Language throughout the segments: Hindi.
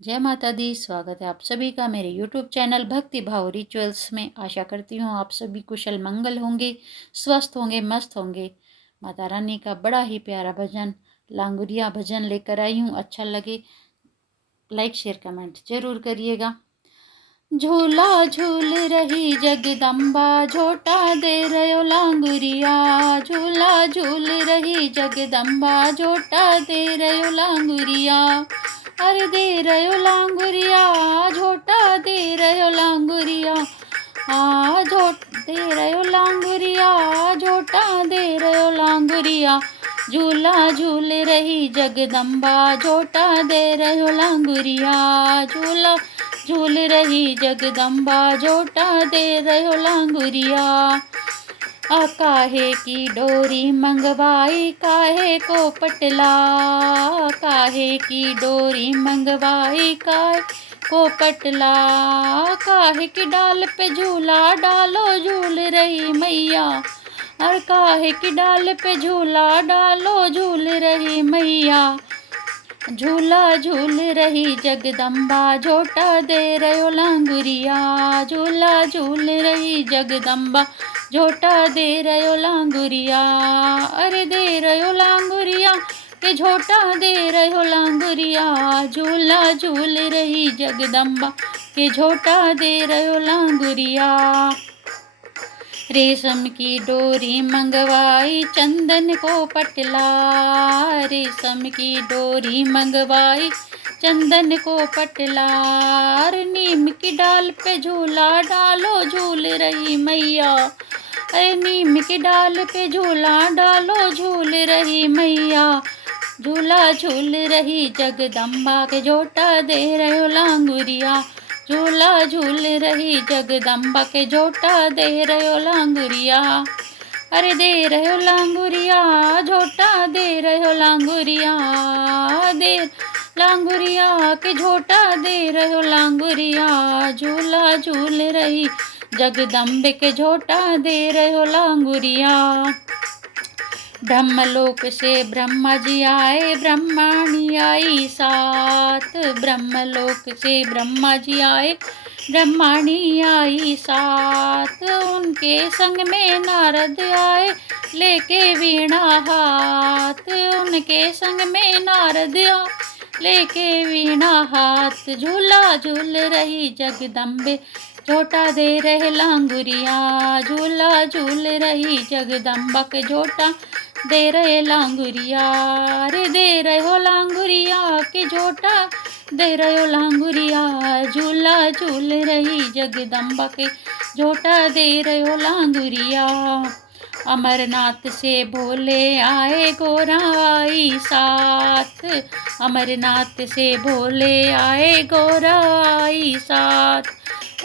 जय माता दी। स्वागत है आप सभी का मेरे यूट्यूब चैनल भक्ति भाव रिचुअल्स में। आशा करती हूँ आप सभी कुशल मंगल होंगे, स्वस्थ होंगे, मस्त होंगे। माता रानी का बड़ा ही प्यारा भजन लांगुरिया भजन लेकर आई हूँ। अच्छा लगे लाइक शेयर कमेंट जरूर करिएगा। झूला झूल रही जगदम्बा, झोटा दे रयो लांगुरिया। झूला झूल रही जगदम्बा, झोटा दे रयो लांगुरिया। अरे दे रयो लांगुरिया, झोटा दे रयो लांगुरिया। झोट दे रयो लांगुरिया, झोटा दे रयो लांगुरिया। झूला झूल रही जगदम्बा, झोटा दे रयो लांगुरिया। झूला झूल रही जगदम्बा, झोटा दे रयो लांगुरिया। काहे की डोरी मंगवाई, काहे को पटला। काहे की डोरी मंगवाई, काहे को पटला। काहे की डाल पे झूला डालो, झूल रही मैया। और काहे की डाल पे झूला डालो, झूल रही मैया। झूला झूल रही जगदम्बा, झोटा दे रयो लांगुरिया। झूला झूल रही जगदम्बा, झोटा दे रयो लांगुरिया। अरे दे रयो लांगुरिया के झोटा दे रयो लांगुरिया। झूला झूल रही जगदम्बा के झोटा दे रयो लांगुरिया। रेशम की डोरी मंगवाई, चंदन को पटला। रेशम की डोरी मंगवाई, चंदन को पटला। नीम की डाल पे झूला डालो, झूल रही मैया। अरे नीम की डाल पे झूला डालो, झूल रही मैया। झूला झूल रही जगदम्बा के झोटा दे रयो लांगुरिया। झूला झूल रही जगदम्बा के झोटा दे रयो लांगुरिया। अरे दे रयो लांगुरिया, झोटा दे रयो लांगुरिया। दे लांगुरिया के झोटा दे रयो लांगुरिया। झूला झूल रही जगदम्बे के झोटा दे रयो लांगुरिया। ब्रह्मलोक से ब्रह्मा जी आए, ब्रह्माणी आई साथ। ब्रह्मलोक से ब्रह्मा जी आए, ब्रह्माणी आई साथ। उनके संग में नारद आए, लेके वीणा हाथ। उनके संग में नारद आए, लेके वीणा हाथ। झूला झूल रही जगदम्बे, झोटा दे रहे लांगुरिया। झूला झूल रही जगदम्बा के झोटा दे रहे लांगुरिया। रे दे रहे हो लांगुरिया के झोटा दे रहे हो लांगुरिया। झूला झूल रही जगदम्बा के झोटा दे रहे हो लांगुरिया। अमरनाथ से भोले आए, गोरा आई साथ। अमरनाथ से भोले आए, गोरा आई साथ।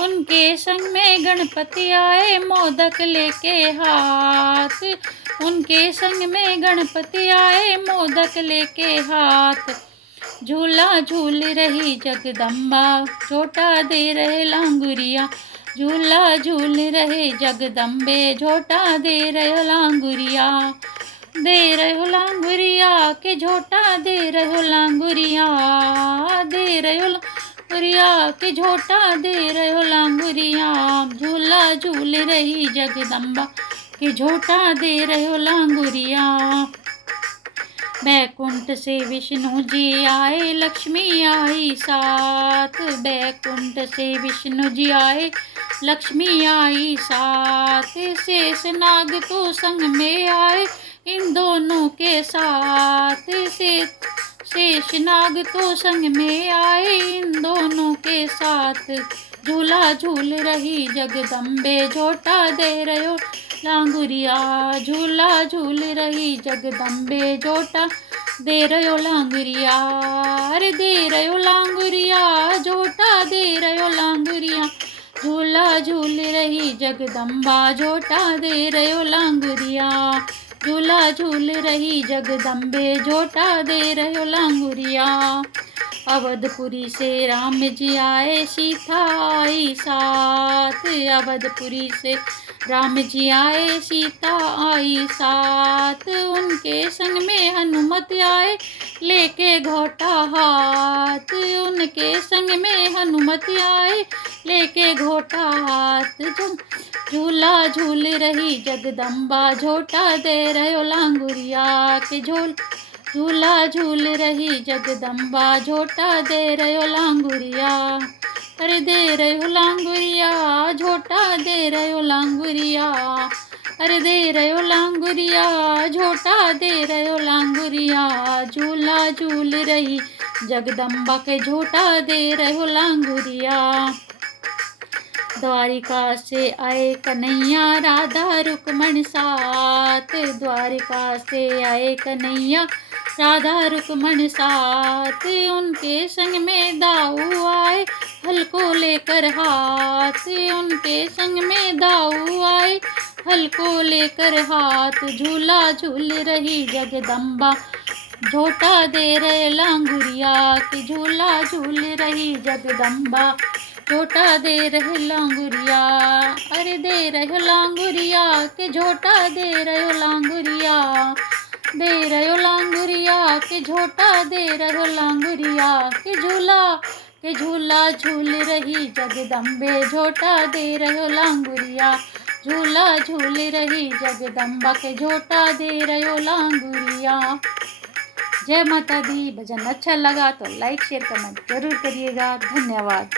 उनके संग में गणपति आए, मोदक लेके हाथ। उनके संग में गणपति आए, मोदक लेके हाथ। झूला झूल रही जगदम्बा, झोटा दे रहे लांगुरिया। झूला झूल रहे जगदम्बे, झोटा दे रहे लांगुरिया। दे रहे लांगुरिया के झोटा दे रहे लांगुरिया। दे रहे लांगुरिया के झोटा दे रहे लांगुरिया। झूला झूल रही जगदम्बा के झोटा दे रहे लांगुरिया। बैकुंठ से विष्णु जी आए, लक्ष्मी आई साथ। बैकुंठ से विष्णु जी आए, लक्ष्मी आई साथ। शेष नाग तो संग में आए, इन दोनों के साथ। शेष नाग तो संग में आए, इन दोनों के साथ। झूला झूल रही जगदम्बे, झोटा दे रयो लांगुरिया। झूला झूल रही जगदम्बे, झोटा दे रयो लांगुरिया। अरे दे रयो लांगुरिया, झोटा दे रयो लांगुरिया। झूला झूल रही जगदम्बा, झोटा दे रयो लांगुरिया। झूला झूल रही जगदम्बे, झोटा दे रयो लांगुरिया। अवधपुरी से राम जी आए, सीता आई साथ। अवधपुरी से राम जी आए, सीता आई साथ। उनके संग में हनुमत आए, लेके घोटा हाथ, उनके संग में हनुमति आए लेके घोटा हाथ। झूला झूल रही जगदम्बा, झोटा दे रहे लांगुरिया के झूला झूल रही जगदम्बा, झोटा दे रहे लांगुरिया। अरे दे रहे हो लांगुरिया, झोटा दे रहे हो लांगुरिया। अरे दे रहे हो लांगुरिया, झोटा दे रहे हो लांगुरिया। झूला झूल रही जगदम्बा के, झोटा दे रहे हो लांगुरिया। द्वारिका से आए कन्हैया, राधा रुक्मण साथ। द्वारिका से आए कन्हैया, राधा रुक्मण साथ। उनके संग में दाऊ आए हल को लेकर हाथ। उनके संग में दाऊ आए हल को लेकर हाथ। झूला झूल रही जगदम्बा, झोटा दे रहे लांगुरिया की। झूला झूल रही जगदम्बा, झोटा दे रहे लांगुरिया। अरे दे रहे लांगुरिया के, झोटा दे रहे लांगुरिया। दे रहे लांगुरिया के, झोटा दे रहे लांगुरिया। के झूला झूल रही जगदम्बे, झोटा दे रहे लांगुरिया। झूला झूल रही जगदम्बा के, झोटा दे रहे लांगुरिया। जय माता दी। भजन अच्छा लगा तो लाइक शेयर कमेंट जरूर करिएगा। धन्यवाद।